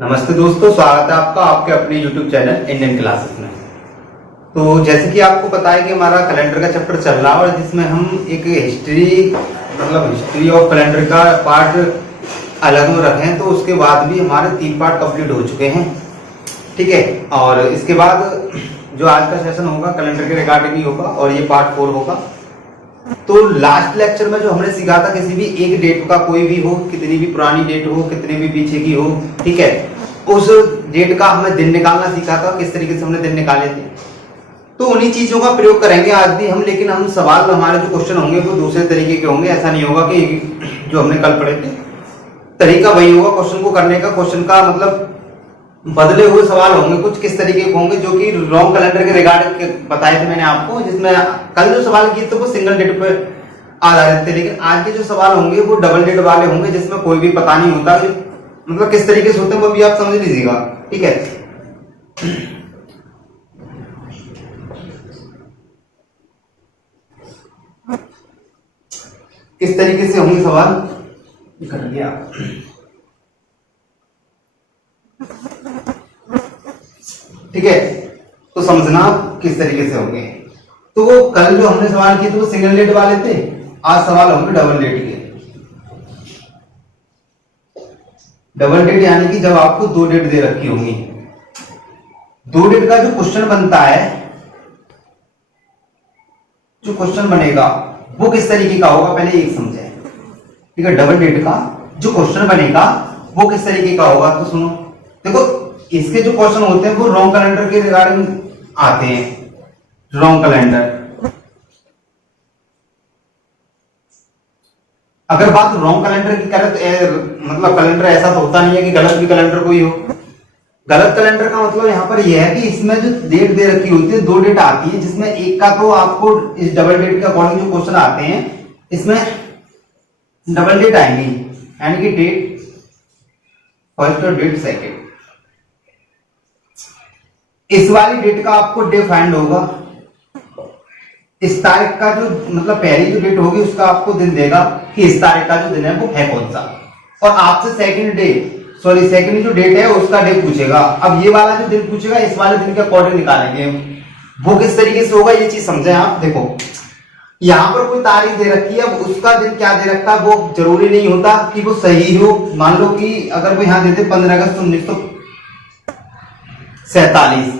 नमस्ते दोस्तों, स्वागत है आपका आपके अपने YouTube चैनल इंडियन क्लासेस में। तो जैसे कि आपको पता है कि हमारा कैलेंडर का चैप्टर चल रहा है और जिसमें हम एक हिस्ट्री ऑफ कैलेंडर का पार्ट अलग में रखे हैं। तो उसके बाद भी हमारे 3 पार्ट कंप्लीट हो चुके हैं, ठीक है। और इसके बाद जो आज का सेशन होगा कैलेंडर के रिगार्डिंग ही होगा और ये पार्ट 4 होगा। तो लास्ट लेक्चर में जो हमने सीखा था, किसी भी एक डेट का कोई भी हो, कितनी भी पुरानी डेट हो, कितने भी पीछे की हो, ठीक है, उस डेट का हमें दिन निकालना सीखा था, किस तरीके से हमने दिन निकाले थे। तो उन्हीं चीजों का प्रयोग करेंगे आज भी हम, लेकिन हम सवाल हमारे जो क्वेश्चन होंगे वो दूसरे तरीके के होंगे। ऐसा नहीं होगा कि जो हमने कल पढ़े थे तरीका वही होगा क्वेश्चन को करने का। क्वेश्चन का मतलब बदले हुए सवाल होंगे, कुछ किस तरीके के होंगे, जो कि रॉन्ग कैलेंडर के रिगार्डिंग बताए थे मैंने आपको। जिसमें कल जो सवाल किए थे वो सिंगल डेट पे आधारित थे, लेकिन आज के जो सवाल होंगे वो डबल डेट वाले होंगे, जिसमें कोई भी पता नहीं होता मतलब किस तरीके से होते हैं वो भी आप समझ लीजिएगा, ठीक है। किस तरीके से होंगे सवाल, कट गया, ठीक है। तो समझना किस तरीके से होंगे। तो कल जो हमने सवाल किए थे वो सिंगल डेट वाले थे, आज सवाल होंगे डबल डेट के। डबल डेट यानी कि जब आपको 2 डेट दे रखी होंगी, 2 डेट का जो क्वेश्चन बनता है, जो क्वेश्चन बनेगा वो किस तरीके का होगा पहले एक समझे, ठीक है। डबल डेट का जो क्वेश्चन बनेगा वो किस तरीके का होगा, तो सुनो। देखो, इसके जो क्वेश्चन होते हैं वो रॉन्ग कैलेंडर के रिगार्डिंग आते हैं। रॉन्ग कैलेंडर, अगर बात रॉन्ग कैलेंडर की करें तो मतलब कैलेंडर ऐसा तो होता नहीं है कि गलत भी कैलेंडर कोई हो। गलत कैलेंडर का मतलब यहाँ पर यह है कि इसमें जो डेट दे रखी होती है 2 डेट आती है, जिसमें एक का तो आपको इस डबल डेट के अकॉर्डिंग जो क्वेश्चन आते हैं इसमें डबल डेट आएंगी, यानी कि डेट फर्स्ट और डेट सेकेंड। इस वाली डेट का आपको डे फाइंड होगा। इस तारीख का जो मतलब पहली जो डेट होगी उसका आपको दिन देगा कि इस तारीख का जो दिन है वो है कौन सा, और आपसे सेकंड जो डेट है उसका डे पूछेगा। अब ये वाला जो दिन पूछेगा इस वाले दिन के अकॉर्डिंग निकालेंगे वो किस तरीके से होगा, ये चीज समझे आप। देखो, यहाँ पर कोई तारीख दे रखी है, उसका दिन क्या दे रखा है वो जरूरी नहीं होता कि वो सही हो। मान लो कि अगर वो यहाँ देते 15 अगस्त 1947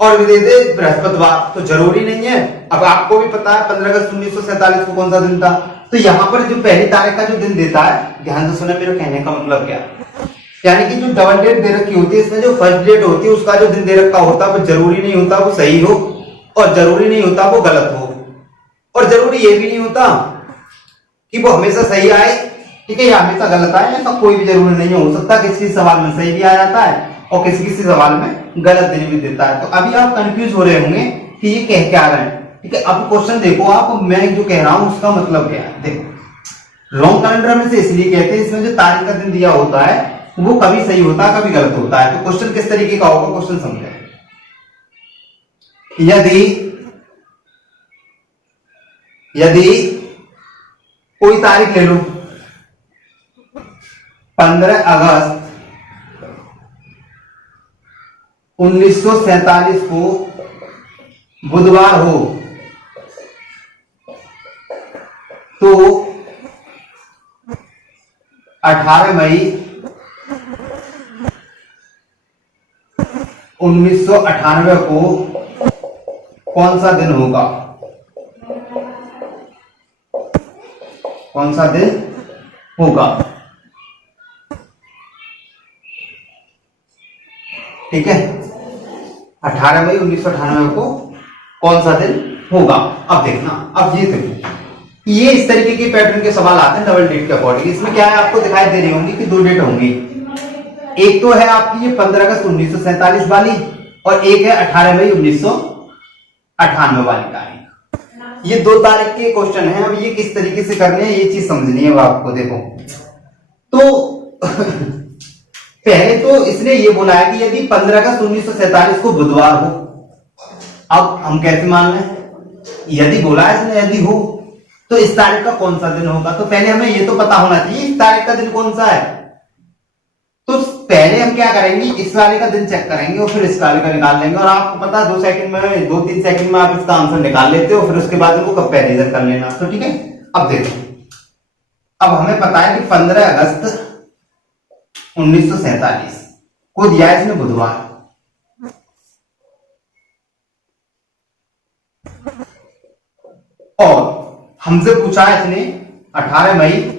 और भी दे दे बृहस्पतिवार, तो जरूरी नहीं है। अब आपको भी पता है 15 अगस्त 1947 को कौन सा दिन था। तो यहाँ पर जो पहली तारीख का जो दिन देता है, ध्यान से सुने मेरे कहने का मतलब क्या, यानी कि जो डबल डेट दे रखी होती है इसमें जो फर्स्ट डेट होती है उसका जो दिन दे रखा होता है वो जरूरी नहीं होता वो सही हो, और जरूरी नहीं होता वो गलत हो, और जरूरी ये भी नहीं होता कि वो हमेशा सही आए, ठीक है, या हमेशा गलत आए। ऐसा कोई भी जरूरी नहीं हो सकता। किसी सवाल में सही भी आ जाता है और किसी किसी सवाल में गलत दिन भी देता है। तो अभी आप कंफ्यूज हो रहे होंगे कि ये कह क्या रहे हैं, ठीक है। अब क्वेश्चन देखो आप, मैं जो कह रहा हूं उसका मतलब क्या है। देखो, रॉन्ग कैलेंडर में से इसलिए कहते हैं इसमें जो तारीख का दिन दिया होता है वो कभी सही होता है कभी गलत होता है। तो क्वेश्चन किस तरीके का होगा, क्वेश्चन समझे। यदि कोई तारीख ले लो, 15 अगस्त 1947 को बुधवार हो, तो 18 मई 1998 को कौन सा दिन होगा, कौन सा दिन होगा, ठीक है। 18 मई 1998 को कौन सा दिन होगा। अब देखना, अब ये देखो, ये इस तरीके के पैटर्न के सवाल आते हैं डबल डेट के अकॉर्डिंग। इसमें क्या है, आपको दिखाई दे रही होंगी कि 2 डेट होंगी। एक तो है आपकी ये 15 अगस्त 1947 वाली, और एक है 18 मई 1998 वाली तारीख। ये 2 तारीख के क्वेश्चन है। अब ये किस तरीके से करने हैं ये चीज समझनी है आपको। देखो, तो पहले तो इसने ये बोला है कि यदि 15 अगस्त 1947 को बुधवार हो, अब हम कैसे मान लें, यदि बोला है इसने यदि हो, तो इस तारीख का कौन सा दिन होगा। तो पहले हमें ये तो पता होना चाहिए इस तारीख का दिन कौन सा है। तो पहले हम क्या करेंगे, इस वाले का दिन चेक करेंगे और फिर इस वाले का निकाल लेंगे। और आपको पता है 2-3 सेकंड में आप इसका आंसर निकाल लेते हो, फिर उसके बाद इनको कंपैरिजन कर लेना। तो ठीक है, अब देखो, अब हमें पता है कि 15 अगस्त 1947 को दिया है इसने बुधवार, और हमसे पूछा है इसने 18 मई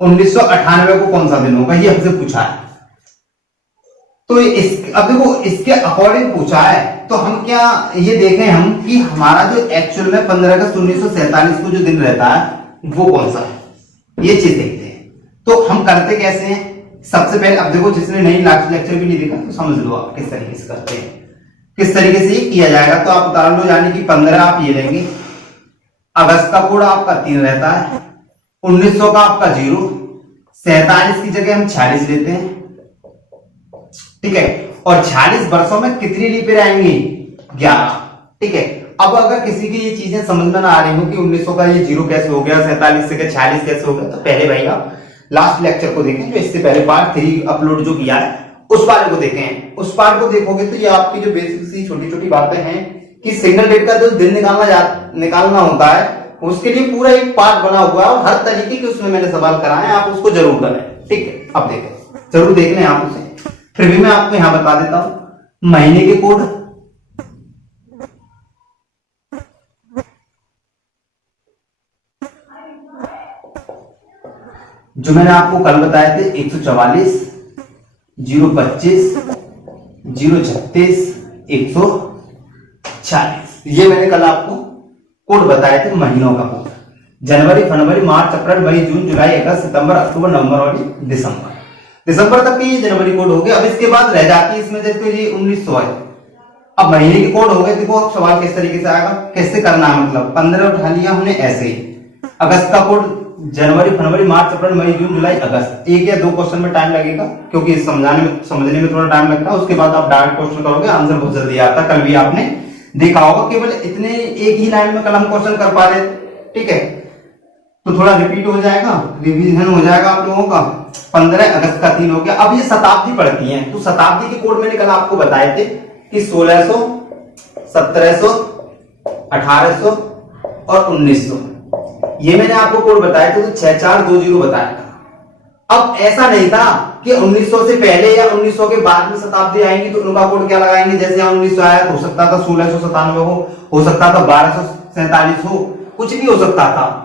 1998 को कौन सा दिन होगा, ये हमसे पूछा है। तो अब देखो इसके अकॉर्डिंग पूछा है, तो हम क्या ये देखें हम कि हमारा जो एक्चुअल में 15 अगस्त 1947 को जो दिन रहता है वो कौन सा है, ये चीज देखते हैं। तो हम करते कैसे हैं, सबसे पहले अब देखो, जिसने नहीं लास्ट लेक्चर भी नहीं देखा तो समझ लो आप किस तरीके से करते हैं, किस तरीके से ये किया जाएगा। तो आप उतार लो, यानी कि 15 आप ये लेंगे, अगस्त का कोड आपका 3 रहता है, 1900 का आपका 0, 47 की जगह हम 46 लेते हैं, ठीक है। और 46 वर्षों में कितनी लीप ईयर आएंगी, 11, ठीक है। अब अगर किसी की ये चीजें समझ में ना आ रही हो कि 1900 का ये 0 कैसे हो गया, 47 से 46 कैसे हो गया, तो पहले भाई आप लास्ट लेक्चर को देखें, जो इससे पहले पार्ट 3 अपलोड जो किया है उस पार्ट को देखें। उस पार्ट को देखोगे तो ये आपकी जो बेसिक सी छोटी छोटी बातें हैं कि सिंगल डेट का जो दिन निकालना होता है, उसके लिए पूरा एक पार्ट बना हुआ है और हर तरीके के उसमें मैंने सवाल कराए हैं, आप उसको जरूर करें, ठीक है। अब देखें, जरूर देख लें आप उसे, फिर भी मैं आपको यहां बता देता हूं महीने के कोड, जो मैंने आपको कल बताए थे 144, 025, 036, 140, ये मैंने कल आपको कोड बताए थे महीनों का कोड। जनवरी, फरवरी, मार्च, अप्रैल, मई, जून, जुलाई, अगस्त, सितंबर, अक्टूबर, नवंबर और दिसंबर तक के ये जनवरी कोड हो गए। अब इसके बाद रह जाती है इसमें जैसे ये 1900 है। अब महीने के कोड हो गए, देखो अब सवाल किस तरीके से आएगा, कैसे करना है, मतलब 15 उठा लिया हमने ऐसे ही, अगस्त का कोड जनवरी, फरवरी, मार्च, अप्रैल, मई, जून, जुलाई, अगस्त, 1 या 2 क्वेश्चन में टाइम लगेगा क्योंकि समझने में थोड़ा टाइम लगता है। उसके बाद आप डायरेक्ट क्वेश्चन करोगे, आंसर बहुत जल्दी आता है। कल भी आपने देखा होगा, केवल इतने एक ही लाइन में कल हम क्वेश्चन कर पा रहे, ठीक है। तो थोड़ा रिपीट हो जाएगा, रिवीजन हो जाएगा आप लोगों का। 15 अगस्त का 3 हो गया। अब ये शताब्दी पड़ती है, तो शताब्दी के कोड मैंने कल आपको बताए थे कि 1600, 1700, 1800 और 1900, ये मैंने आपको कोड बताया था, तो 6420 बताया था। अब ऐसा नहीं था कि 1900 से पहले या 1900 के बाद में शताब्दी आएंगी तो उनका कोड क्या लगाएंगे, जैसे यहाँ 1900 आया तो हो सकता था 1697 हो सकता था 1247 हो, कुछ भी हो सकता था।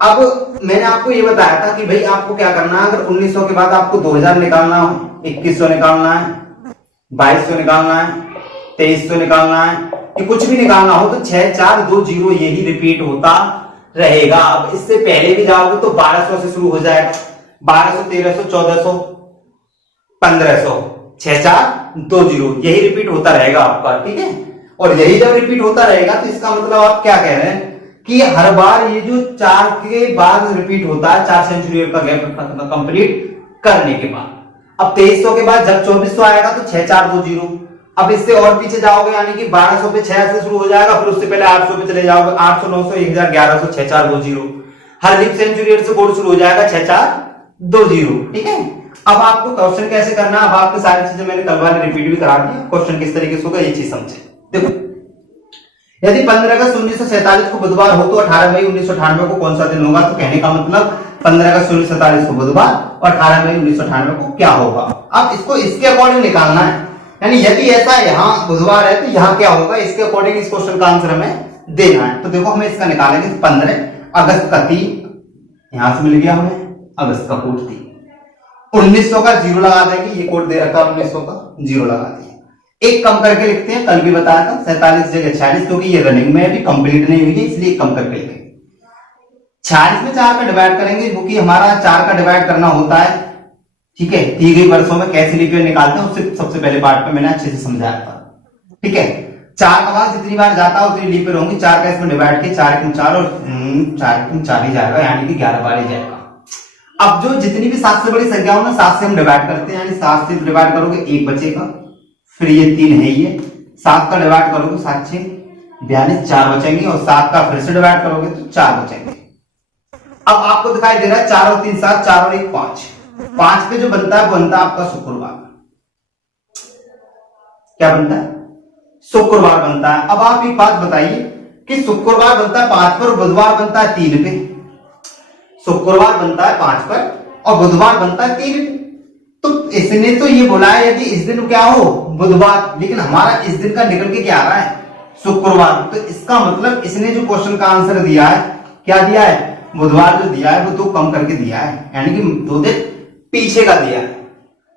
अब मैंने आपको ये बताया था कि भाई आपको क्या करना है, अगर 1900 के बाद आपको 2000 निकालना हो, 2100 निकालना है, 2200 निकालना है, 2300 निकालना है, कि कुछ भी निकालना हो तो 6420 यही रिपीट होता रहेगा। अब इससे पहले भी जाओगे तो 1200 से शुरू हो जाएगा, 1200, 1300, 1400, 1500, 6420 यही रिपीट होता रहेगा आपका, ठीक है। और यही जब रिपीट होता रहेगा तो इसका मतलब आप क्या कह रहे हैं कि हर बार ये जो 4 के बाद रिपीट होता है, 4 सेंचुरी का गैप कंप्लीट करने के बाद। अब 2300 के बाद जब 2400 आएगा तो 6420, अब इससे और पीछे जाओगे यानी कि 1200 पे 6 से शुरू हो जाएगा, फिर उससे पहले 800 पे चले जाओगे, 800, 900, 1000, 1100, 6420, हर लीप सेंचुरी से कोड शुरू हो जाएगा 6420, ठीक है। अब आपको क्वेश्चन कैसे करना है, अब आपकी सारी चीजें मैंने कल वाले रिपीट भी करा दी, क्वेश्चन किस तरीके से होगा ये चीज समझे। देखो, यदि 15 अगस्त 1947 को बुधवार हो तो 18 मई 1998 को कौन सा दिन होगा, तो कहने का मतलब 15 अगस्त 1947 को बुधवार और 18 मई 1998 को क्या होगा। अब इसको इसके अकॉर्डिंग निकालना है, यानी यदि ऐसा यहाँ बुधवार है तो यहाँ क्या होगा, इसके अकॉर्डिंग इस क्वेश्चन का आंसर हमें देना है। तो देखो हमें इसका निकालेंगे, 15 अगस्त का 3 यहां से मिल गया हमें, अगस्त का कोड 3, 1900 का 0 लगा देंगे, ये कोड दे रखा है 1900 का 0 लगा दिया, एक कम करके लिखते हैं, कल भी बताया था 47 जगह 46, क्योंकि ये रनिंग में अभी कंप्लीट नहीं हुई है इसलिए कम करके लिखेंगे। 46 में 4 का डिवाइड करेंगे, क्योंकि हमारा 4 का डिवाइड करना होता है, ठीक है। दी गई वर्षों में कैसे लीप ईयर निकालते हैं उससे सबसे पहले पार्ट में मैंने अच्छे से समझाया था, ठीक है। 4 का बाद जितनी बार जाता है उतनी लीप ईयर होंगी, 4 का इसमें डिवाइड किया, 4 1 4 और 4 1 4 ही जाएगा, यानी कि 11 बार ही जाएगा। अब जो जितनी भी 7 से बड़ी संख्या हो ना, 7 से हम डिवाइड करते हैं, यानी 7 से डिवाइड करोगे 1 बचेगा, फिर ये 3 है, ये 7 का डिवाइड करोगे 7 6 42, 4 बचेंगे, और 7 का फिर से डिवाइड करोगे तो 4 बचेंगे। अब आपको दिखाई दे रहा है 4 और 3 7, 4 और 1 5, 5 पे जो बनता है वो बनता है आपका शुक्रवार। क्या बनता है? शुक्रवार बनता है। अब आप एक बात बताइए कि शुक्रवार बनता है 5 पर और बुधवार बनता है 3 पे। शुक्रवार बनता है 5 पर और बुधवार बनता है 3 पे। तो इसने तो ये बोला है यदि इस दिन क्या हो बुधवार, लेकिन हमारा इस दिन का निकल के क्या आ रहा है शुक्रवार। तो इसका मतलब इसने जो क्वेश्चन का आंसर दिया है, क्या दिया है? बुधवार जो दिया है वो 2 कम करके दिया है, यानी कि 2 दिन पीछे का दिया है,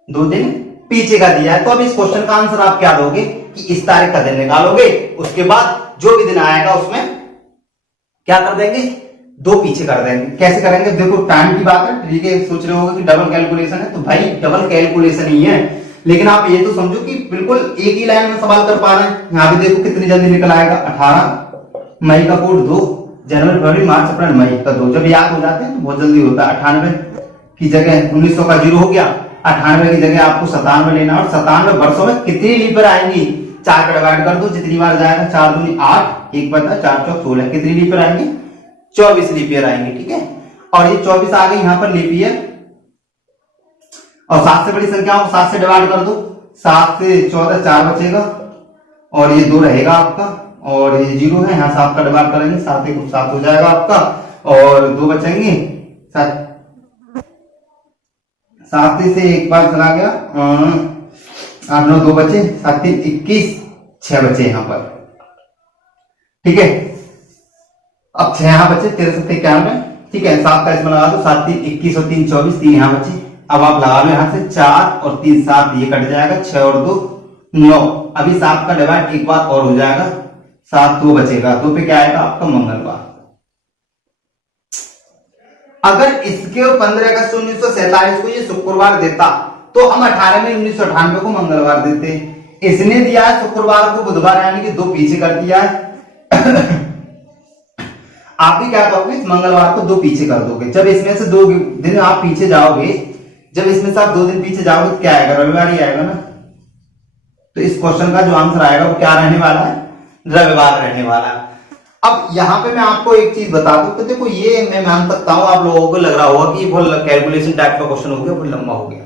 2 दिन पीछे का दिया है। तो अब इस क्वेश्चन का आंसर आप क्या दोगे कि इस तारीख का दिन निकालोगे, उसके बाद जो भी दिन आएगा उसमें क्या कर देंगे, 2 पीछे कर देंगे। कैसे करेंगे? देखो टाइम की बात है, ठीक है, सोच रहे होगे कि डबल कैलकुलेशन है, तो भाई डबल कैलकुलेशन ही है, लेकिन आप ये तो समझो कि बिल्कुल एक ही लाइन में सवाल कर पा रहे हैं। यहाँ पे देखो कितनी जल्दी निकल आएगा, 18 मई का कोड 2, जनवरी फरवरी मार्च अप्रैल मई का 2, जब याद हो जाते हैं तो बहुत जल्दी होता है। 98 की जगह 1900 का 0 हो गया, 98 की जगह आपको 97 लेना, और 97 वर्षों में कितनी लीपर आएंगी, 4 का डिवाइड कर दो, जितनी बार जाएगा 4 दूनी 8, 1 बता 4 चौक 16, कितनी लीपर आएंगी? 24 लीप ईयर आएंगे, ठीक है। और ये 24 आ गई यहाँ पर लीप ईयर, और 7 से बड़ी संख्याओं को 7 से डिवाइड कर दो, 7 से 14 4 बचेगा, और ये 2 रहेगा आपका, और ये 0 है, यहाँ 7 का डिवाइड करेंगे, 7 1 7 हो जाएगा आपका, और 2 बचेंगे, 7 से एक बार चला गया, 8 9 2 बचे, 7 3 21, 6 बचे यहाँ पर, ठीक है। अब 6 यहाँ बचे, 13 7 91, ठीक है, 7 का इसमें लगा दो, 7 3 21 और 3 24, 3 यहाँ बचे। अब आप लगा लो यहाँ से 4 और 3 7, ये कट जाएगा, 6 और 2 9, अभी 7 का डिवाइड एक बार और हो जाएगा, 7 2 बचेगा, 2 पे क्या आएगा आपका मंगलवार। अगर इसके 15 अगस्त 1947 को ये शुक्रवार देता तो हम 18 मई 1998 को मंगलवार देते। इसने दिया है शुक्रवार को बुधवार, यानी कि 2 पीछे कर दिया है। आप भी क्या करोगे, इस मंगलवार को 2 पीछे कर दोगे। जब इसमें से 2 दिन आप पीछे जाओगे, जब इसमें से आप 2 दिन पीछे जाओगे तो क्या आएगा, रविवार ही आएगा ना। तो इस क्वेश्चन का जो आंसर आएगा वो क्या रहने वाला है, रविवार रहने वाला है। अब यहाँ पे मैं आपको एक चीज बता दूं, तो देखो ये मैं मान सकता हूं आप लोगों को लग रहा होगा कि बहुत कैलकुलेशन टाइप का क्वेश्चन हो गया, बहुत लंबा हो गया।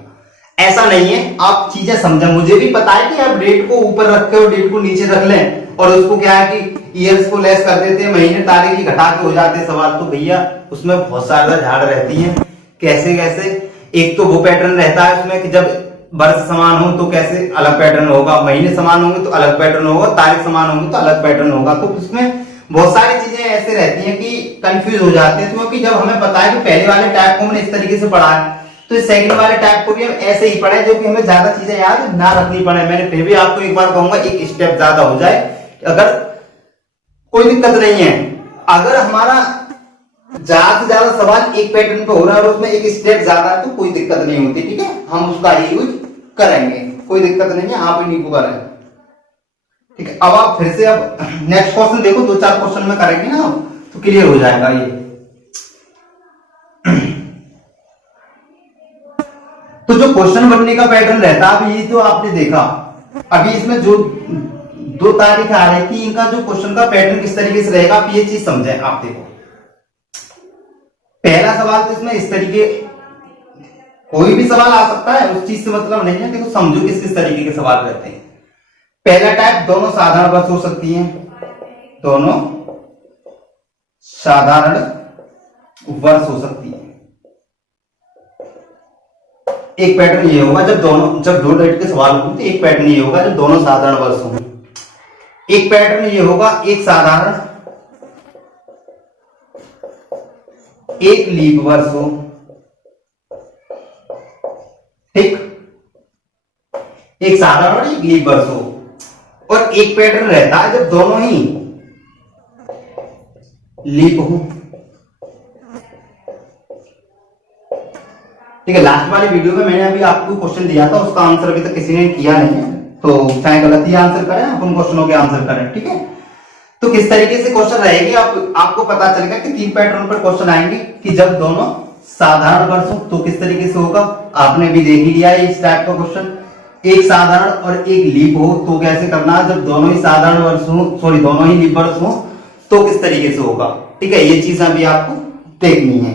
ऐसा नहीं है, आप चीजें समझे। मुझे भी पता है कि आप डेट को ऊपर रख के और डेट को नीचे रख लें, और उसको क्या है कि ईयर्स को लेस कर देते हैं, महीने तारीख की घटा के हो जाते हैं सवाल। तो भैया उसमें बहुत सारा झाड़ रहती है, कैसे कैसे। एक तो वो पैटर्न रहता है उसमें कि जब वर्ष समान हो तो कैसे अलग पैटर्न होगा, महीने समान होंगे तो अलग पैटर्न होगा, तारीख समान होंगे तो अलग पैटर्न होगा। तो उसमें बहुत सारी चीजें ऐसे रहती हैं कि कंफ्यूज हो जाते हैं। क्योंकि जब हमें पता है कि पहले वाले टाइप को हमने इस तरीके से पढ़ा है, तो इस सेकंड वाले टाइप को भी हम ऐसे ही पढ़े, जो कि हमें ज्यादा चीजें याद ना रखनी पड़े। मैंने फिर भी आपको एक बार कहूंगा, एक स्टेप ज्यादा हो जाए, अगर कोई दिक्कत नहीं है। अगर हमारा ज्यादा से ज्यादा सवाल एक पैटर्न पे हो रहा है और उसमें एक स्टेप ज्यादा है, तो कोई दिक्कत नहीं होती, ठीक है, हम उसका ही यूज करेंगे, कोई दिक्कत नहीं है, आप इन्हीं को करें, ठीक है। अब आप फिर से अब नेक्स्ट क्वेश्चन देखो, 2-4 क्वेश्चन में करेंगे ना तो क्लियर हो जाएगा ये। तो जो क्वेश्चन बनने का पैटर्न रहता है, अभी ये जो आपने देखा, अभी इसमें जो 2 तारीख आ रही थी, इनका जो क्वेश्चन का पैटर्न किस तरीके से रहेगा, आप ये चीज समझें। आप देखो पहला सवाल तो इसमें इस तरीके, कोई भी सवाल आ सकता है, उस चीज से मतलब नहीं है, देखो समझो किस किस तरीके के सवाल रहते हैं। पहला टाइप, दोनों साधारण वर्ष हो सकती हैं, दोनों साधारण वर्ष हो सकती है। एक पैटर्न ये होगा जब 2 डेट के सवाल होंगे, तो एक पैटर्न ये होगा जब दोनों साधारण वर्ष होंगे। एक पैटर्न ये होगा, एक साधारण, एक लीप वर्ष हो, ठीक, एक साधारण और एक लीप वर्ष हो। और एक पैटर्न रहता है जब दोनों ही लीप हो, ठीक है। लास्ट वाली वीडियो में मैंने अभी आपको क्वेश्चन दिया था, उसका आंसर अभी तक किसी ने किया नहीं है, तो चाहे गलत ही आंसर करें, आप उन क्वेश्चनों के आंसर करें, ठीक है। तो किस तरीके से क्वेश्चन रहेगी, आपको पता चलेगा कि 3 पैटर्न पर क्वेश्चन आएंगे कि जब दोनों साधारण वर्ष हो तो किस तरीके से होगा, आपने भी देख ही लिया है इस टाइप का क्वेश्चन। एक साधारण और एक लीप हो तो कैसे करना है, जब दोनों ही साधारण वर्ष हो, सॉरी दोनों ही लीप वर्ष हो तो किस तरीके से होगा, ठीक है। ये चीज अभी आपको देखनी है।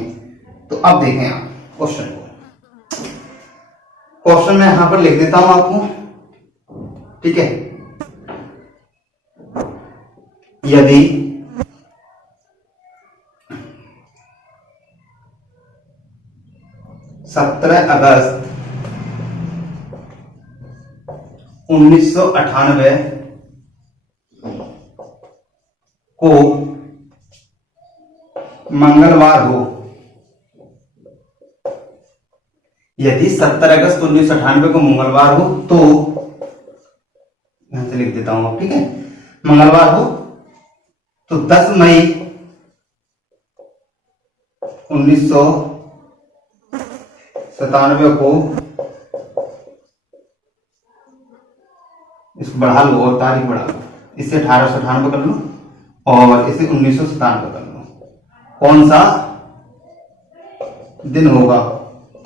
तो अब देखें आप क्वेश्चन को, क्वेश्चन मैं यहां पर लिख देता हूं आपको, ठीक है। यदि सत्रह अगस्त 1998 को मंगलवार हो, यदि 17 अगस्त 1998 को मंगलवार हो तो, यहां से लिख देता हूं आप, ठीक है। मंगलवार हो तो 10 मई 1997 को, इसको बढ़ा लो और तारीख बढ़ा लो, इससे 1898 कर लो और इसे 1997 कर लो, कौन सा दिन होगा।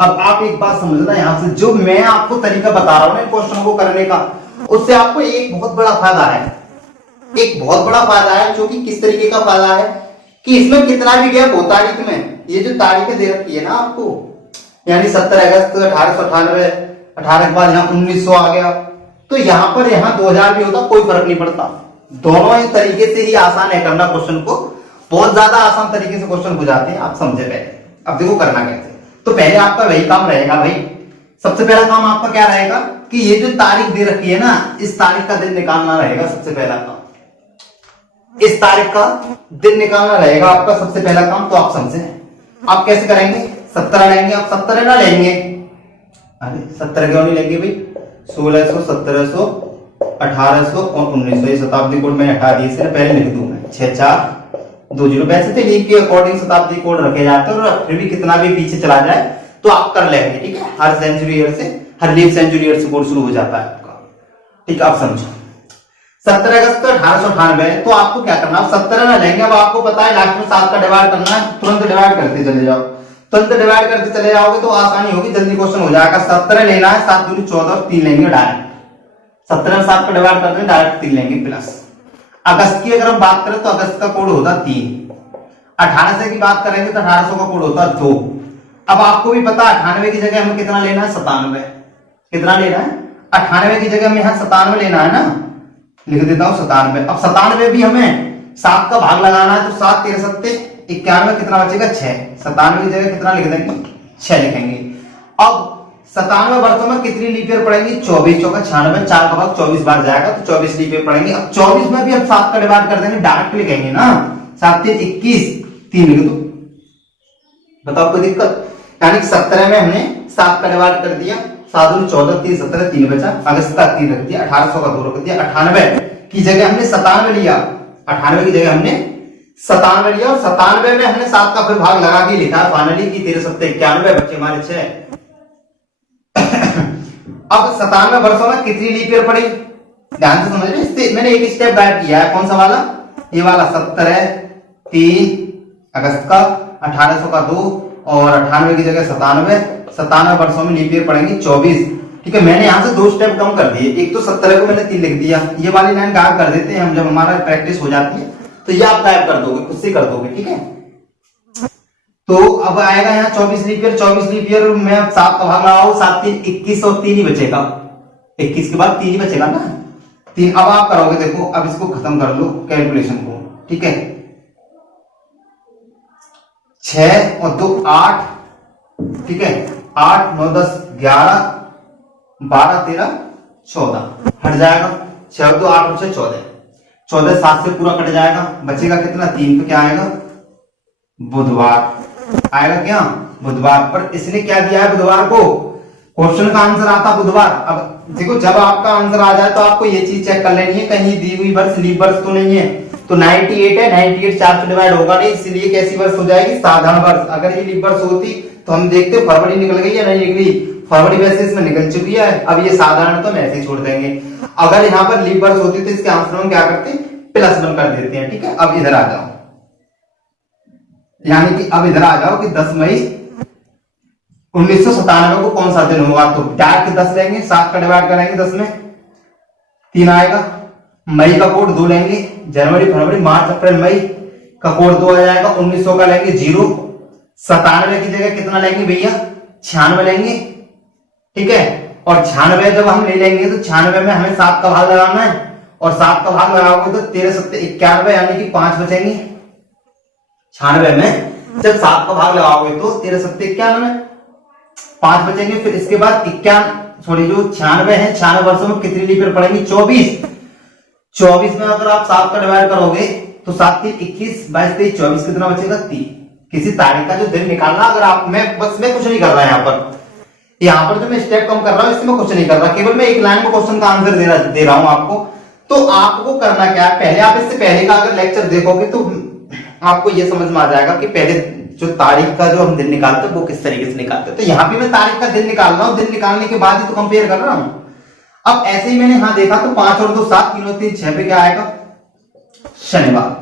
अब आप एक बात समझना, यहां से जो मैं आपको तरीका बता रहा हूं ना क्वेश्चन को करने का, उससे आपको एक बहुत बड़ा फायदा है, एक बहुत बड़ा फायदा है। जो कि किस तरीके का फायदा है कि इसमें कितना भी गैप हो तारीख में, ये जो तारीखें दे रखी है ना आपको, यानी 17 अगस्त 1898, 18 के बाद यहाँ 1900 आ गया, तो यहाँ पर यहाँ 2000 भी होता, कोई फर्क नहीं पड़ता। दोनों ही तरीके से ही आसान है करना क्वेश्चन को, बहुत ज्यादा आसान तरीके से क्वेश्चन हो जाते हैं, आप समझे पहले। अब देखो करना कैसे, तो पहले आपका वही काम रहेगा भाई। सबसे पहला काम आपका क्या रहेगा कि ये जो तारीख दे रखी है ना, इस तारीख का दिन निकालना रहेगा सबसे पहला काम, इस तारीख का दिन निकालना रहेगा आपका सबसे पहला काम। तो आप समझे आप कैसे करेंगे, 17 लेंगे, आप 17 ना लेंगे, अरे 17 क्यों नहीं लेंगे भाई, 1600, 1700, 1800 और 1900, ये शताब्दी कोड मैंने हटा दिए, इससे पहले लिख दूं मैं 6420। वैसे तो लीप के अकॉर्डिंग शताब्दी कोड रखे जाते हैं, और फिर भी कितना भी पीछे चला जाए तो आप कर लेंगे, ठीक है। हर सेंचुरी ईयर से, हर लीप सेंचुरी ईयर से कोड शुरू हो जाता है आपका, ठीक है। आप समझो 17 अगस्त 1898, तो आपको क्या करना, आप 17 ना लेंगे, अब आपको पता है लास्ट में 7 का डिवाइड करना है, तुरंत डिवाइड करते चले जाओ, तुरंत डिवाइड करते चले जाओगे तो आसानी होगी, जल्दी क्वेश्चन हो जाएगा। 17 लेना है, 7 दूनी 14 और 3 लेंगे डायरेक्ट, 17 में 7 का डिवाइड करते हैं डायरेक्ट 3 लेंगे प्लस। अगस्त की अगर हम बात करें तो अगस्त का कोड होता 3, 1800 की बात करेंगे तो 1800 का कोड होता 2। अब आपको भी पता 98 की जगह हमें कितना लेना है, 97। कितना लेना है, 98 की जगह हमें यहाँ 97 लेना है ना, लिख देता हूं 97। अब 97 भी हमें 7 का भाग लगाना है, तो 7 13 7 91, कितना बचेगा 6। 97 की जगह कितना लिख देंगे, 6 लिखेंगे। अब 97 वर्षों में कितनी लीप ईयर पड़ेंगी, 24 चौका 96, 4 का भाग 24 बार जाएगा तो 24 लीप ईयर पड़ेंगे। अब 24 में भी हम 7 का डिवाइड कर देंगे, डायरेक्ट लिखेंगे ना, 7 3 21, 3 लिख दो, बताओ कोई दिक्कत। यानी 17 में हमने 7 का डिवाइड कर दिया, 7 दूनी 14, 3 17, 3 बचा, अगस्त का 3 रख दिया, 1800 का 2 रख दिया, 98 की जगह हमने 97 लिया, 98 की जगह हमने 97 लिया, और 97 में हमने 7 का फिर भाग लगा के लिखा फाइनली की 13 7 91 बच्चे हमारे 6। अब 97 वर्षों में कितनी लीप ईयर पड़ी, ध्यान से समझ रहे, इससे मैंने एक स्टेप गायब किया है, कौन सा वाला, ये वाला 17 3 अगस्त का, 1800 का 2 और 98 की जगह 97 वर्षों में लीप ईयर पड़ेंगे 24, ठीक है। मैंने यहां से 2 स्टेप कम कर दिए, एक तो 17 को मैंने 3 लिख दिया, ये वाली लाइन गायब कर देते हैं हम, जब हमारा प्रैक्टिस हो जाती है तो ये आप गायब कर दोगे, खुद से कर दोगे, ठीक है। तो अब आएगा यहाँ 24 लीप ईयर, 24 लीप ईयर में 7 का भाग लगाओ, 7 3 21 और 3 ही बचेगा, 21 के बाद 3 ही बचेगा ना, 3। अब आप करोगे, देखो अब इसको खत्म कर लो कैलकुलेशन को, ठीक है। 6 और 2 8, ठीक है, 8 9 10 11 12 13 14 हट जाएगा, 6 और 2 8 और 6 14, 14 7 से पूरा कट जाएगा, बचेगा कितना, 3 पे क्या आएगा, बुधवार आएगा, क्या बुधवार। पर इसने क्या दिया है बुधवार को, क्वेश्चन का आंसर आता बुधवार। अब देखो जब आपका आंसर आ जाए तो आपको ये चीज चेक कर लेनी है, कहीं दी हुई वर्ष लीप वर्ष तो नहीं है, तो 98 है, 98 4 से डिवाइड होगा नहीं, इसलिए कैसी वर्ष हो जाएगी, साधारण वर्ष। अगर ये लीप वर्ष होती तो हम देखते फरवरी निकल गई या नहीं निकली, फरवरी वैसे इसमें निकल चुकी है, अब ये साधारण तो हम ऐसे ही छोड़ देंगे। अगर यहाँ पर लीप वर्ष होती तो इसके आंसर में क्या करते, +1 कर देते हैं, ठीक है। अब इधर आ जाओ, यानी कि अब इधर आ जाओ कि 10 मई 1997 को कौन सा दिन होगा, तो डायरेक्ट 10 लेंगे, 7 का डिवाइड करेंगे 10 में 3 आएगा, मई का कोड 2 लेंगे, जनवरी फरवरी मार्च अप्रैल मई का कोड 2 आ जाएगा, 1900 का लेंगे 0, 97 की जगह कितना लेंगे भैया 96 लेंगे, ठीक है। और 96 जब हम ले लेंगे तो 96 में हमें 7 का भाग लगाना है, और 7 का भाग लगाओगे तो 13 7 91 यानी कि 5 बचेंगे। 96 में जब 7 का भाग लगाओगे तो 13 7 91 5 बचेंगे। फिर इसके बाद 91 सॉरी जो 96 है 96 वर्षों में कितनी लीप ईयर पड़ेंगी? 24। 24 में अगर आप 7 का डिवाइड करोगे तो 7 3 21 22 23 24 कितना बचेगा? 3। किसी तारीख का जो दिन निकालना, अगर आप मैं कुछ नहीं कर रहा यहाँ पर जो मैं स्टेप कम कर रहा हूँ इसमें कुछ नहीं कर रहा, केवल मैं एक लाइन में क्वेश्चन का आंसर दे रहा हूँ आपको। तो आपको करना क्या है, पहले आप इससे पहले का अगर लेक्चर देखोगे तो आपको ये समझ में आ जाएगा कि पहले जो तारीख का जो हम दिन निकालते हैं वो किस तरीके से निकालते हैं। तो यहाँ पे मैं तारीख का दिन निकाल रहा हूँ, दिन निकालने के बाद ही तो कंपेयर कर रहा हूँ। अब ऐसे ही मैंने यहाँ देखा तो 5 और 2 7 3 और 3 6 पे क्या आएगा? शनिवार।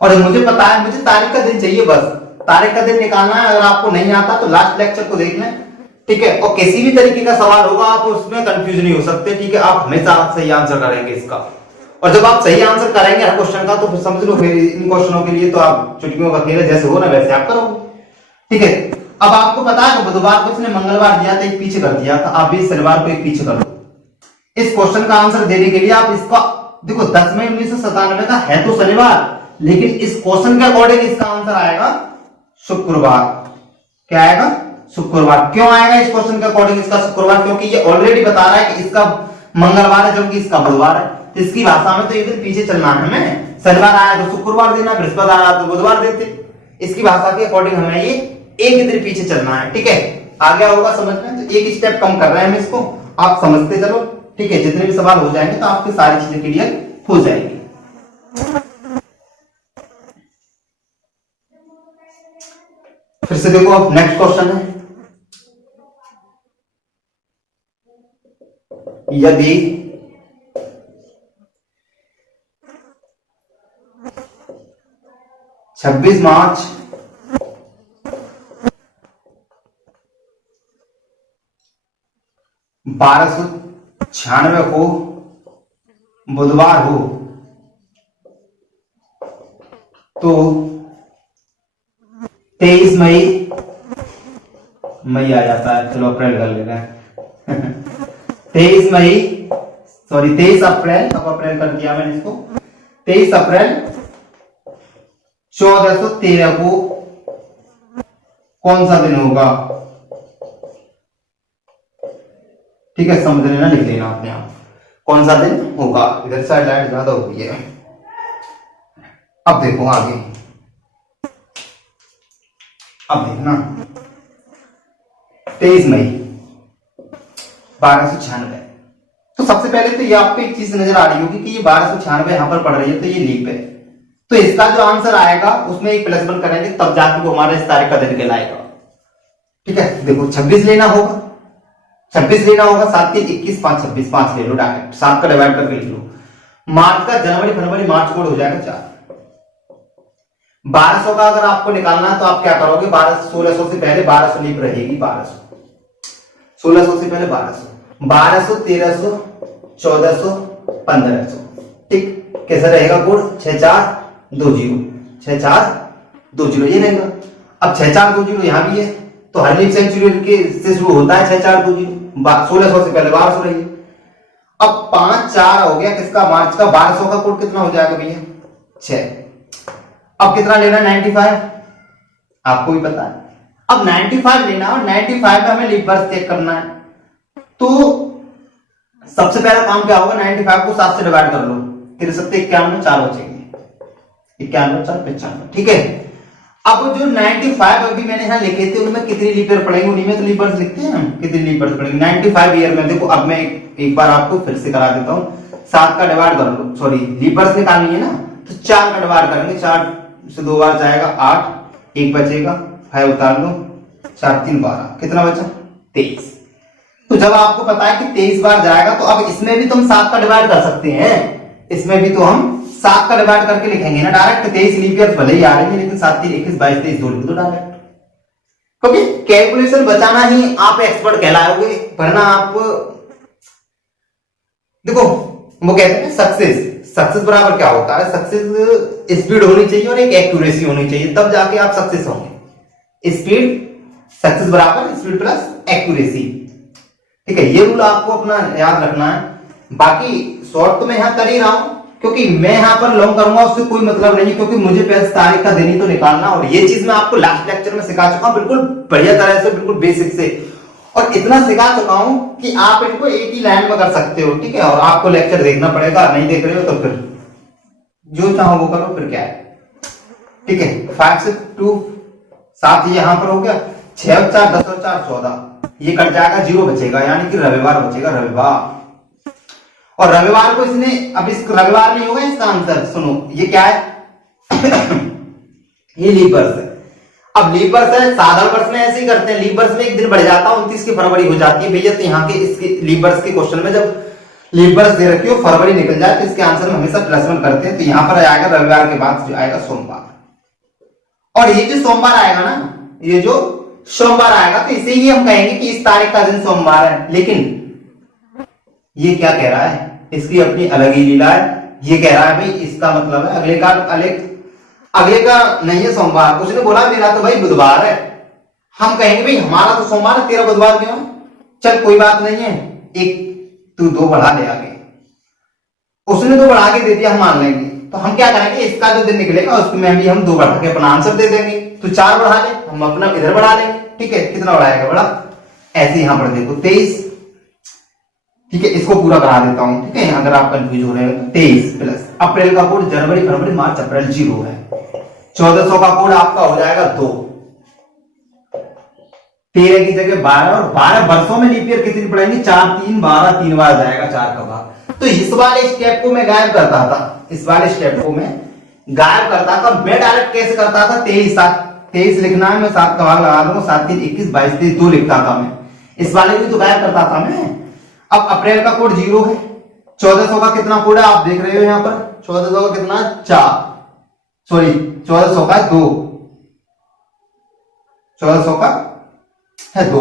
और मुझे पता है मुझे तारीख का दिन चाहिए, बस तारीख का दिन निकालना है। अगर आपको नहीं आता तो लास्ट लेक्चर को देख लें, ठीक है। और किसी भी तरीके का सवाल होगा आप उसमें कंफ्यूज नहीं हो सकते, ठीक है। आप हमेशा सही आंसर करेंगे इसका, और जब आप सही आंसर करेंगे हर क्वेश्चन का तो फिर समझ लो फिर इन क्वेश्चनों के लिए तो आप चुटकियों का खेल जैसे हो ना वैसे आप करोगे, ठीक है। अब आपको पता है बुधवार को इसने मंगलवार दिया था, एक पीछे कर दिया था, आप भी शनिवार को एक पीछे कर दो। इस क्वेश्चन का आंसर देने के लिए आप इसका देखो 10 मई 1997 का है तो शनिवार, लेकिन इस क्वेश्चन के अकॉर्डिंग इसका आंसर आएगा शुक्रवार। क्या आएगा? शुक्रवार। क्यों आएगा इस क्वेश्चन के अकॉर्डिंग इसका शुक्रवार? क्योंकि ये ऑलरेडी बता रहा है कि इसका मंगलवार है जबकि इसका बुधवार है। तो इसकी भाषा में तो एक दिन पीछे चलना है हमें, शनिवार आया तो शुक्रवार देना, बृहस्पति आया तो बुधवार देते। इसकी भाषा के अकॉर्डिंग हमें ये एक दिन पीछे चलना है, ठीक है। आ गया होगा समझ में? तो एक स्टेप कम कर रहे हैं हम इसको, आप समझते चलो, ठीक है। जितने भी सवाल हो जाएंगे तो आपकी सारी चीजें क्लियर हो जाएंगी। फिर से देखो अब नेक्स्ट क्वेश्चन है, यदि 26 मार्च 1296 को बुधवार हो तो 23 मई आ जाता है, चलो अप्रैल कर लेना है 23 अप्रैल, अब अप्रैल कर दिया मैंने इसको। 23 अप्रैल 1413 को कौन सा दिन होगा? ठीक है, समझ लेना, लिख लेना अपने आप कौन सा दिन होगा। इधर साइड लाइट ज्यादा हो गई है। अब देखो आगे, अब देखना 23 मई 1296। तो सबसे पहले तो ये आपको एक चीज नजर आ रही होगी कि ये 1296 यहां पर पड़ रही है तो ये लीप है। तो इसका जो आंसर आएगा उसमें एक +1 करेंगे तब जाके वो हमारा इस तारीख का दिन कहलाएगा, ठीक है। देखो 26 लेना होगा, 26 लेना होगा, 7 3 21 5 26 5 ले लो डायरेक्ट, 7 का डिवाइड करके लिख लो। मार्च का जनवरी फरवरी मार्च कोड हो जाएगा 4। 1200 का अगर आपको निकालना है तो आप क्या करोगे? 1600 से पहले 1200 लीप रहेगी, 1600 से पहले 1200 1300 1400 1500, ठीक। कैसा रहेगा कोड? 6420 6420 ये रहेगा। अब 6420 यहां भी है तो हर लीप सेंचुरी के से शुरू होता है 6420, 1600 से पहले 1200 रही। अब 5 4 हो गया किसका? मार्च का। 1200 का कोड कितना हो जाएगा भैया? 6। अब कितना लेना? 95, आपको भी पता है। अब 95 लेना और 95 में हमें लीप वर्ष चेक करना है। तो सबसे पहला काम क्या होगा? 95 को 7 से डिवाइड कर लो, 63 51 4 बचेंगे, 91 4 95, ठीक है। अब जो 95 अभी मैंने यहां लिखे थे उनमें कितनी लीप ईयर पड़ेंगे? उन्हीं में तो लीप वर्ष लिखते हैं हम, कितनी लीप वर्ष पड़ेंगे 95 ईयर में। देखो अब मैं एक बार आपको फिर से करा देता हूं। 7 का डिवाइड कर लो, सॉरी लीप वर्ष निकालनी है ना, तो 4 का डिवाइड करेंगे, 4 से 2 बार जाएगा 8, 1 बचेगा, 5 उतार लो, 4 3 12, कितना बचा? 23। तो जब आपको पता है कि 23 बार जाएगा तो अब इसमें भी तुम 7 का डिवाइड कर सकते हैं, इसमें भी तो हम 7 का डिवाइड करके लिखेंगे ना डायरेक्ट। 23 लीप ईयर भले ही आ रही है लेकिन 7 3 21 22 23 2 लिख दो डायरेक्ट, क्योंकि कैलकुलेशन बचाना ही आप एक्सपर्ट कहलाओगे, वरना आप देखो वो कहते हैं सक्सेस बराबर क्या होता है? सक्सेस स्पीड होनी चाहिए और एक एक्यूरेसी होनी चाहिए, तब जाके आप सक्सेस होंगे। स्पीड सक्सेस बराबर स्पीड प्लस एक्यूरेसी, ठीक है, ये रूल आपको अपना याद रखना है। बाकी शॉर्ट तो मैं यहाँ कर ही रहा हूँ, क्योंकि मैं यहाँ पर लॉन्ग करूंगा उससे कोई मतलब नहीं, क्योंकि मुझे 5 तारीख का दिन ही तो निकालना। और ये चीज मैं आपको लास्ट लेक्चर में सिखा चुका हूँ, बिल्कुल बढ़िया तरह से, बिल्कुल बेसिक से, और इतना सिखा चुका हूं कि आप इनको एक ही लाइन में कर सकते हो। ठीक है, और आपको लेक्चर देखना पड़ेगा, नहीं देख रहे हो तो फिर जो चाहो वो करो, फिर क्या है। ठीक है, 5 से 2 7 यहां पर हो गया, 6 और 4 10 और 4 14, ये कट जाएगा, 0 बचेगा, यानी कि रविवार बचेगा, रविवार। और रविवार को इसने, अब इस रविवार नहीं होगा इसका आंसर, सुनो ये क्या है ये लीप वर्ष है। अब लीप वर्ष है, साधारण वर्ष में ऐसे ही करते हैं, लीप वर्ष में एक दिन बढ़ जाता है, 29 की फरवरी हो जाती है भैया। तो यहाँ के इसके लीप वर्ष के क्वेश्चन में जब लीप वर्ष दे रखी हो, फरवरी निकल जाए, तो इसके आंसर में हमेशा +1 करते हैं। तो यहाँ पर आएगा रविवार के बाद जो आएगा सोमवार, और ये जो सोमवार आएगा ना, ये जो सोमवार आएगा, तो इसे ही हम कहेंगे कि इस तारीख का दिन सोमवार है। लेकिन ये क्या कह रहा है, इसकी अपनी अलग ही लीला है। ये कह रहा है भाई इसका मतलब है अगले का नहीं है सोमवार। उसने बोला मेरा तो भाई बुधवार है, हम कहेंगे भाई हमारा तो सोमवार है, तेरा बुधवार क्यों है? चल कोई बात नहीं है, एक तू 2 बढ़ा ले आगे, उसने 2 बढ़ा के दे दिया, हम मान लेंगे। तो हम क्या करेंगे, इसका जो दिन निकलेगा उसमें भी हम 2 बढ़ा के अपना आंसर दे देंगे। तो 4 बढ़ा ले, हम अपना इधर बढ़ा लेंगे। ठीक है, कितना बढ़ाएगा बड़ा, ऐसे यहां पर देखो 23। ठीक है, इसको पूरा करा देता हूं। ठीक है, अगर आप कंफ्यूज हो रहे हो तो 23 प्लस अप्रैल का कोड, जनवरी फरवरी मार्च अप्रैल 0 है, 1400 का कोड आपका हो जाएगा 2, 13 की जगह 12, और 12 वर्षों में लीप ईयर कितनी पड़ेंगी, 4 3 12, 3 बार जाएगा 4 का भाग। तो इस वाले स्टेप को मैं गायब करता था, इस वाले स्टेप को मैं गायब करता था। मैं डायरेक्ट कैसे करता था, 23 लिखना है, मैं 7 का भाग लगा दूंगा, 7 3 21 22 23 2 लिखता था मैं, इस वाले को तो गायब करता था मैं। अब अप्रैल का कोड 0 है, 1400 का कितना कोड है आप देख रहे हो यहाँ पर, 1400 का कितना 4, सॉरी 1400 का 2, 1400 का है 2,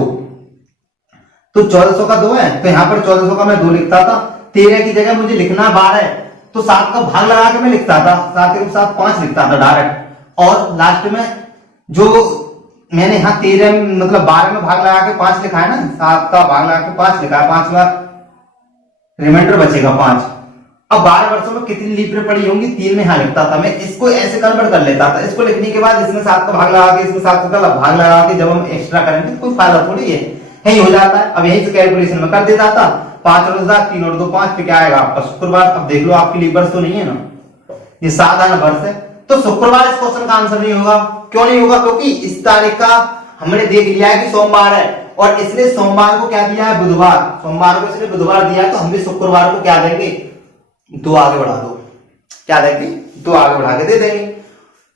तो 1400 का 2 है, तो यहां पर 1400 का मैं 2 लिखता था। 13 की जगह मुझे लिखना 12 है, तो 7 का भाग लगा के मैं लिखता था, 7 के 7 5 लिखता था डायरेक्ट। और लास्ट में जो मैंने यहाँ 13 मतलब 12 में भाग लगा के 5 लिखा है ना, 7 का भाग लगा के 5 लिखा है, 5 बार रिमाइंडर बचेगा 5। अब 12 वर्षों में कितनी लीप ईयर पड़ी होंगी, 3 में यहाँ लिखता था मैं, इसको ऐसे कन्वर्ट कर लेता था। इसको लिखने के बाद इसमें 7 का भाग लगा के, इसमें 7 का भाग लगा के जब हम एक्स्ट्रा करेंगे तो कोई फायदा थोड़ी है, यही हो जाता है। अब यही से कैलकुलेशन में कर देता था, 5 और 7 3 और 2 5 पे क्या आएगा आपका शुक्रवार। अब देख लो आपकी लीप वर्ष तो नहीं है ना, ये साधारण वर्ष है, तो शुक्रवार इस क्वेश्चन का आंसर नहीं होगा। क्यों नहीं होगा, क्योंकि इस तारीख का हमने देख लिया है कि सोमवार है, और इसने सोमवार को क्या दिया है, बुधवार, सोमवार को इसने बुधवार दिया है, तो हम भी शुक्रवार को क्या देंगे, 2 आगे बढ़ा दो, क्या देंगे 2 आगे बढ़ा के दे देंगे।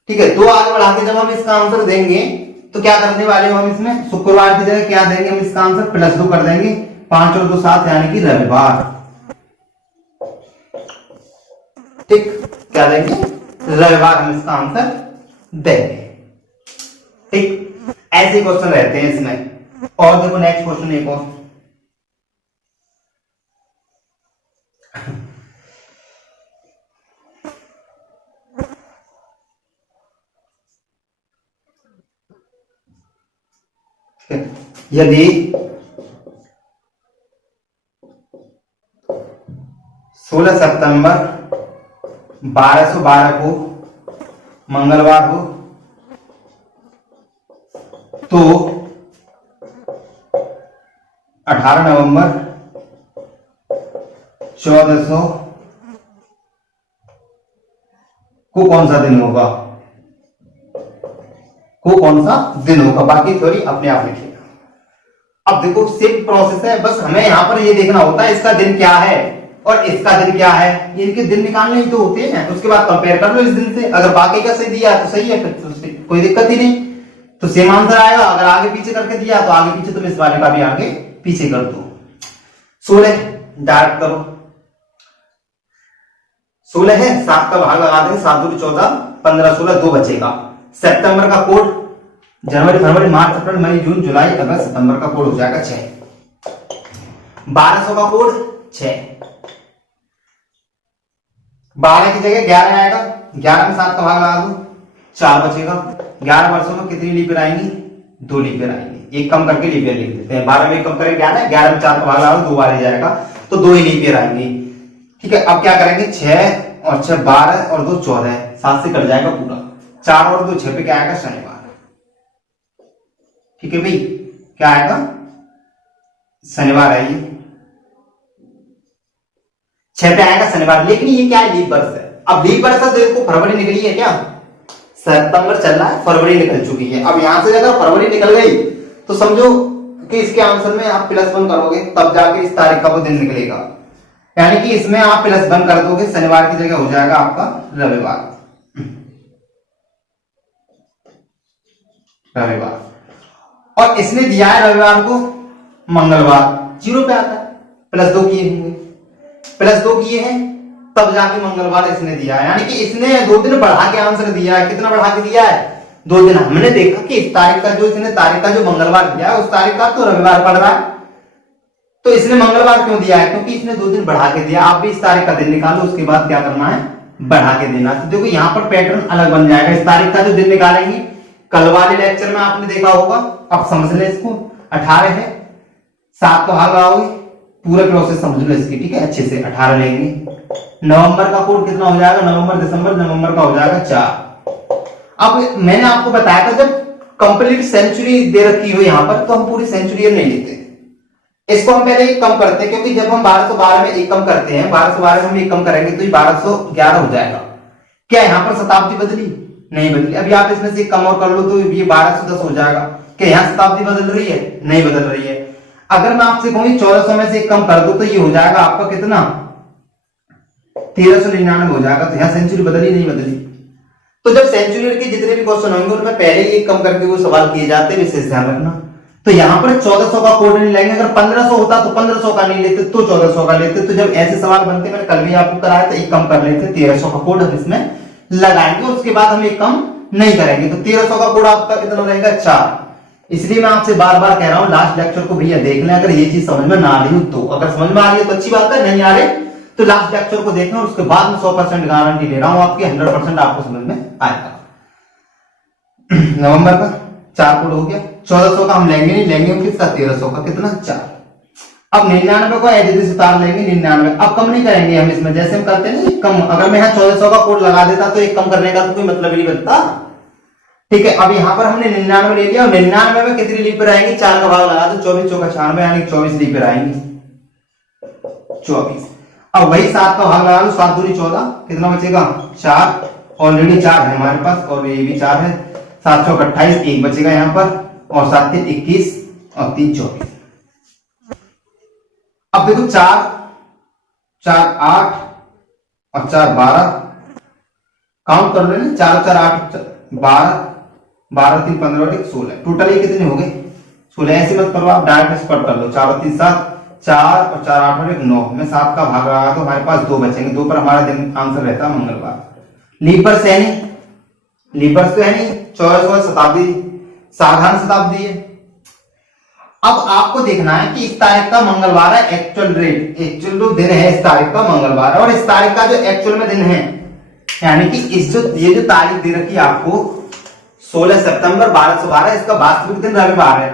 ठीक है, 2 आगे बढ़ा के जब हम इसका आंसर देंगे तो क्या करने वाले हो हम, इसमें शुक्रवार की जगह क्या देंगे हम, इसका आंसर +2 कर देंगे, 5 और 2 7 यानी कि रविवार। ठीक, क्या देंगे, रविवार हम इसका आंसर देंगे। ठीक, ऐसे क्वेश्चन रहते हैं इसमें। और देखो नेक्स्ट क्वेश्चन एक और, यदि 16 सितंबर 1212 को मंगलवार हो, तो 18 नवंबर 1400 को कौन सा दिन होगा, को कौन सा दिन होगा। बाकी थ्योरी अपने आप लिखिएगा। अब देखो सेम प्रोसेस है, बस हमें यहां पर ये देखना होता है इसका दिन क्या है और इसका दिन क्या है, इनके दिन निकालने ही तो होते हैं। उसके बाद कंपेयर कर लो इस दिन से, अगर बाकी का सही दिया तो सही है, फिर तो कोई दिक्कत ही नहीं, तो सेम आंसर आएगा। अगर आगे पीछे करके दिया तो आगे पीछे, तुम इस वाले का भी आगे पीछे कर दो। 16 डायरेक्ट करो, 16 है, 7 का भाग लगा देंगे, 7 दूनी 14, 15 16 2 बचेगा। सितंबर का कोड, जनवरी फरवरी मार्च अप्रैल मई जून जुलाई अगस्त, सितंबर का कोड हो जाएगा 6। 1200 का कोड 6, 12 की जगह 11 आएगा, 11 में 7 का भाग लगा दो, 4 बचेगा। 11 वर्षों में कितनी लीप ईयर आएंगी, 2 लीप ईयर आएंगे, एक कम करके लीप ईयर लिख देते हैं। 12 में एक कम करें 11, 11 में 4 का भाग लगा 2 बार ही जाएगा, तो 2 ही लीप ईयर आएंगे। ठीक है, अब क्या करेंगे, 6 और 6 12 और 2 14, 7 से कट जाएगा पूरा, 4 और 2 6 पे क्या आएगा, शनिवार। ठीक है भाई, क्या आएगा, शनिवार आइए, 6 पे आएगा शनिवार। लेकिन ये क्या है, लीप वर्ष है। अब लीप वर्ष है, देखो फरवरी निकली है, क्या सितंबर चल रहा है, फरवरी निकल चुकी है। अब यहां से अगर फरवरी निकल गई तो समझो कि इसके आंसर में आप +1 करोगे, तब जाके इस तारीख का वो दिन निकलेगा। यानी कि इसमें आप +1 कर दोगे, शनिवार की जगह हो जाएगा आपका रविवार। रविवार, और इसने दिया है रविवार को मंगलवार, 0 पे आता है, +2 किए होंगे, +2 किए हैं, तब जाके मंगलवार इसने दिया है। यानी कि इसने 2 दिन बढ़ा के आंसर दिया है। कितना बढ़ा के दिया है, 2 दिन। हमने देखा कि इस तारीख का जो इसने तारीख का जो मंगलवार दिया है, उस तारीख का तो रविवार पड़ रहा है, तो इसने मंगलवार क्यों दिया है, क्योंकि इसने 2 दिन बढ़ा के दिया। आप भी इस तारीख का दिन निकालो, उसके बाद क्या करना है, बढ़ा के देना। तो देखो यहाँ पर पैटर्न अलग बन जाएगा। इस तारीख का जो दिन निकालेंगे, कल वाले लेक्चर में आपने देखा होगा, अब समझ ले इसको, 18 है, 7 का भाग लगाओगे, पूरा प्रोसेस समझ लो इसकी। ठीक है, अच्छे से 18 लेंगे। नवंबर का कोड कितना हो जाएगा, नवंबर दिसंबर, नवंबर का हो जाएगा 4। अब मैंने आपको बताया था, जब कंप्लीट सेंचुरी दे रखी हो यहाँ पर, तो हम पूरी सेंचुरी नहीं लेते, इसको हम पहले एक कम करते हैं। क्योंकि जब हम 1212 में एक कम करते हैं, 1212 में हम एक कम करेंगे तो ये 1211 हो जाएगा। क्या यहाँ पर शताब्दी बदली, नहीं बदली। अभी आप इसमें से एक कम और कर लो तो ये 1210 हो जाएगा। क्या यहाँ शताब्दी बदल रही है, नहीं बदल रही है। अगर मैं आपसे कहूँ 1400 में से एक कम कर दो तो ये हो जाएगा आपका कितना, 1399 हो जाएगा। तो यहाँ सेंचुरी बदली, नहीं बदली। तो जब सेंचुरी के जितने भी क्वेश्चन होंगे उनमें पहले ही एक कम करके वो सवाल किए जाते हैं, विशेष ध्यान रखना। तो यहाँ पर 1400 का कोड नहीं लेंगे। अगर 1500 होता तो 1500 का नहीं लेते, तो 1400 का लेते। तो जब ऐसे सवाल बनते, मैंने कल भी आपको कराया था, एक कम कर लेते, 1300 का कोड हम इसमें लगाएंगे, उसके बाद हम एक कम नहीं करेंगे। तो 1300 का कोड आपका कितना रहेगा, 4। इसलिए मैं आपसे बार बार कह रहा हूं, लास्ट लेक्चर को भैया देख लें। अगर ये चीज समझ में ना आ रही हो तो, अगर समझ में आ रही है तो अच्छी बात है, नहीं आ रही तो लास्ट लेक्चर को देखना, और उसके बाद में 100% गारंटी ले रहा हूं आपकी, 100% आपको समझ में आएगा। नवंबर का 4 कोड हो गया। 1400 का हम लेंगे नहीं, लेंगे किसका, 1300 का, कितना, 4। अब 99 को एज इट इज उतार लेंगे, 99। अब कम नहीं करेंगे हम इसमें, जैसे हम करते हैं ना कम। अगर मैं यहाँ 1400 का कोड लगा देता तो एक कम करने का तो कोई मतलब ही नहीं बनता। ठीक है, अब यहाँ पर हमने 99 ले लिया, और 99 में कितनी लीप ईयर आएंगी, 4 का भाग लगा दो, 24 चौका 96, यानी 24 लीप ईयर आएंगी, 24। अब वही 7 का भाग लगा लो, 7 दूनी 14, कितना बचेगा, 4। ऑलरेडी 4 है हमारे पास, और ये भी 4 है, 7 चौक 28, 1 बचेगा यहाँ पर, और 7 3 21, और 3 24। अब देखो 4 4 8 और 4 12, काउंट कर लो, 4 4 8 12, 12 3 15 और 1 16, टोटल ये कितने हो गए, 16। ऐसे मत करो, आप डायरेक्ट स्पॉट कर लो, 4 और 3 7, 4 और 4 8 और 1 9 में 7 का भाग लगा तो हमारे पास 2 बचेंगे। 2 पर हमारा दिन आंसर रहता है मंगलवार। लीपर्स है नहीं, लीपर्स तो है नहीं, 1400 शताब्दी, साधारण शताब्दी है। अब आपको देखना है कि इस तारीख का मंगलवार है, एक्चुअल डेट, एक्चुअल जो दिन है इस तारीख का मंगलवार है, और इस तारीख का जो एक्चुअल में दिन है, यानी कि इस जो ये जो तारीख दे रखी है आपको 16 सितंबर 1212, इसका वास्तविक दिन रविवार है।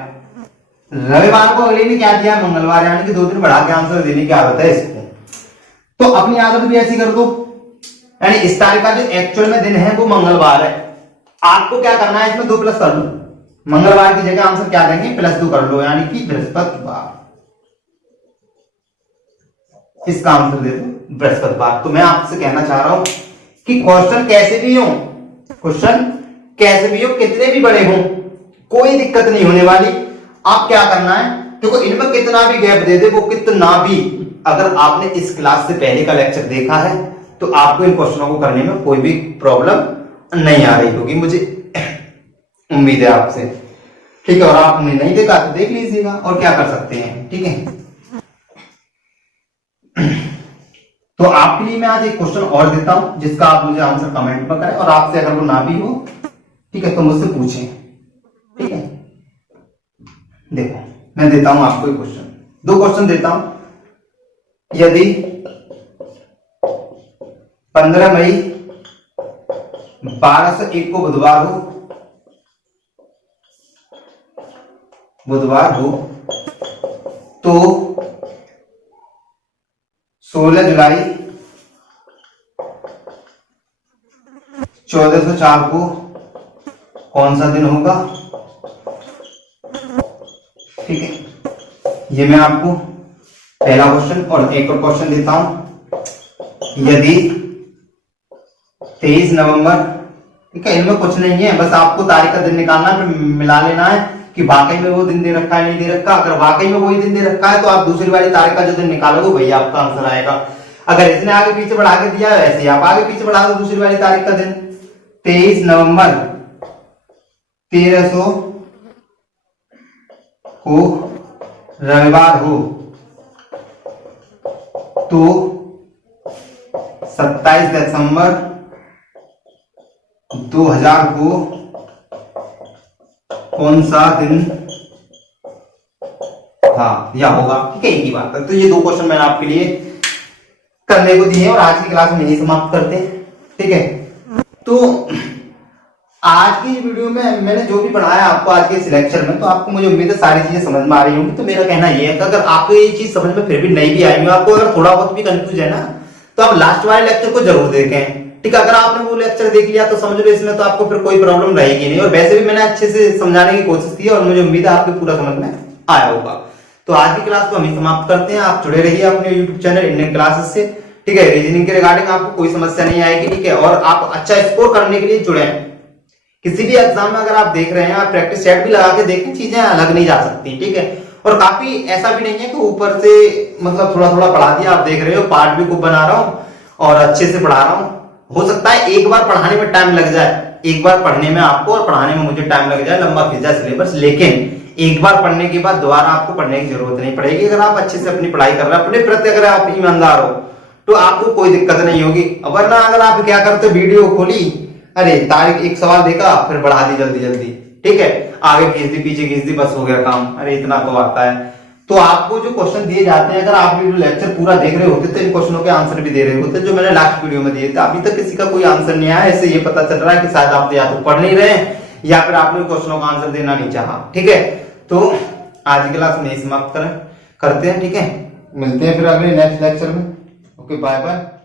रविवार को अगले ने क्या दिया, मंगलवार, यानी कि 2 दिन बढ़ा के आंसर देने की आदत है इसको। तो अपनी आदत भी ऐसी कर दो, यानी इस तारीख का जो एक्चुअल में दिन है वो मंगलवार है। आपको क्या करना है, इसमें 2 प्लस कर लो, मंगलवार की जगह आंसर क्या देंगे, +2 कर लो, यानी कि बृहस्पतिवार। इसका आंसर दे दो बृहस्पतिवार। तो मैं आपसे कहना चाह रहा हूं कि क्वेश्चन कैसे भी हो, क्वेश्चन कैसे भी हो, कितने भी बड़े हो, कोई दिक्कत नहीं होने वाली। आप क्या करना है, देखो इनमें कितना भी गैप दे दे, वो कितना भी, अगर आपने इस क्लास से पहले का लेक्चर देखा है तो आपको इन क्वेश्चनों को करने में कोई भी प्रॉब्लम नहीं आ रही होगी, मुझे उम्मीद है आपसे। ठीक है, और आपने नहीं देखा तो देख लीजिएगा, और क्या कर सकते हैं। ठीक है, तो आपके लिए मैं आज एक क्वेश्चन और देता हूं, जिसका आप मुझे आंसर कमेंट में करें, और आपसे अगर वो ना भी हो, ठीक है, तो मुझसे पूछें। ठीक है, देखो मैं देता हूं आपको एक क्वेश्चन, 2 क्वेश्चन देता हूं। यदि 15 मई 1201 को बुधवार हो, बुधवार हो तो 16 जुलाई 1404 को कौन सा दिन होगा। ठीक है, ये मैं आपको पहला क्वेश्चन और एक और क्वेश्चन देता हूं। यदि 23 नवंबर, ठीक है, इनमें कुछ नहीं है, बस आपको तारीख का दिन निकालना है, मिला लेना है कि वाकई में वो दिन दे रखा है नहीं दे रखा। अगर वाकई में वही दिन दे रखा है तो आप दूसरी वाली तारीख का जो दिन निकालोगे वही आपका आंसर आएगा। अगर इसने आगे पीछे बढ़ा के दिया है वैसे आप आगे पीछे बढ़ा दो दूसरी वाली तारीख का दिन। 23 नवंबर 1300 को रविवार हो तो 27 दिसंबर 2000 को कौन सा दिन था या होगा। ठीक है, एक ही बात है। तो ये दो क्वेश्चन मैंने आपके लिए करने को दिए और आज की क्लास में यही समाप्त करते हैं। ठीक है, तो आज की वीडियो में मैंने जो भी पढ़ाया आपको आज के इस लेक्चर में, तो आपको मुझे उम्मीद है सारी चीजें समझ में आ रही होंगी। तो मेरा कहना ये है कि अगर आपको ये चीज समझ में फिर भी नहीं भी आई हो, आपको अगर थोड़ा बहुत भी कंफ्यूज है ना, तो आप लास्ट वाले लेक्चर को जरूर देखें। ठीक है, अगर आपने वो लेक्चर देख लिया तो समझ लो इसमें तो आपको फिर कोई प्रॉब्लम रहेगी नहीं। और वैसे भी मैंने अच्छे से समझाने की कोशिश की और मुझे उम्मीद है आपको पूरा समझ में आया होगा। तो आज की क्लास को हम समाप्त करते हैं। आप जुड़े रहिए अपने यूट्यूब चैनल इंडियन क्लासेस से। ठीक है, रीजनिंग के रिगार्डिंग आपको कोई समस्या नहीं आएगी। ठीक है, और आप अच्छा स्कोर करने के लिए जुड़े हैं। किसी भी एग्जाम में अगर आप देख रहे हैं, आप प्रैक्टिस सेट भी लगा के देखें, चीजें अलग नहीं जा सकती। ठीक है, और काफी ऐसा भी नहीं है कि ऊपर से मतलब थोड़ा थोड़ा पढ़ा दिया। आप देख रहे हो पार्ट भी खूब बना रहा हूं और अच्छे से पढ़ा रहा हूं। हो सकता है एक बार पढ़ाने में टाइम लग जाए, एक बार पढ़ने में आपको और पढ़ाने में मुझे टाइम लग जाए, लंबा खिंच जाए सिलेबस, लेकिन एक बार पढ़ने के बाद दोबारा आपको पढ़ने की जरूरत नहीं पड़ेगी। अगर आप अच्छे से अपनी पढ़ाई कर रहे हैं, अपने प्रति अगर आप ईमानदार हो तो आपको कोई दिक्कत नहीं होगी। वरना अगर आप क्या करते, वीडियो खोली, अरे तारीख एक सवाल देखा, फिर बढ़ा दी जल्दी जल्दी, ठीक है, आगे खींच दी पीछे खींच दी, बस हो गया काम। अरे इतना तो आता है। तो आपको जो क्वेश्चन दिए जाते हैं, अगर आप वीडियो लेक्चर पूरा देख रहे होते तो इन क्वेश्चनों के आंसर भी दे रहे होते जो मैंने लास्ट वीडियो में दिए थे। अभी तक किसी का कोई आंसर नहीं आया, इससे ये पता चल रहा है कि शायद आप या तो पढ़ नहीं रहे या फिर आपने क्वेश्चनों का आंसर देना नहीं चाहा। ठीक है, तो आज की क्लास में समाप्त करते हैं। ठीक है, मिलते हैं फिर अगले नेक्स्ट लेक्चर में। Okay, bye bye.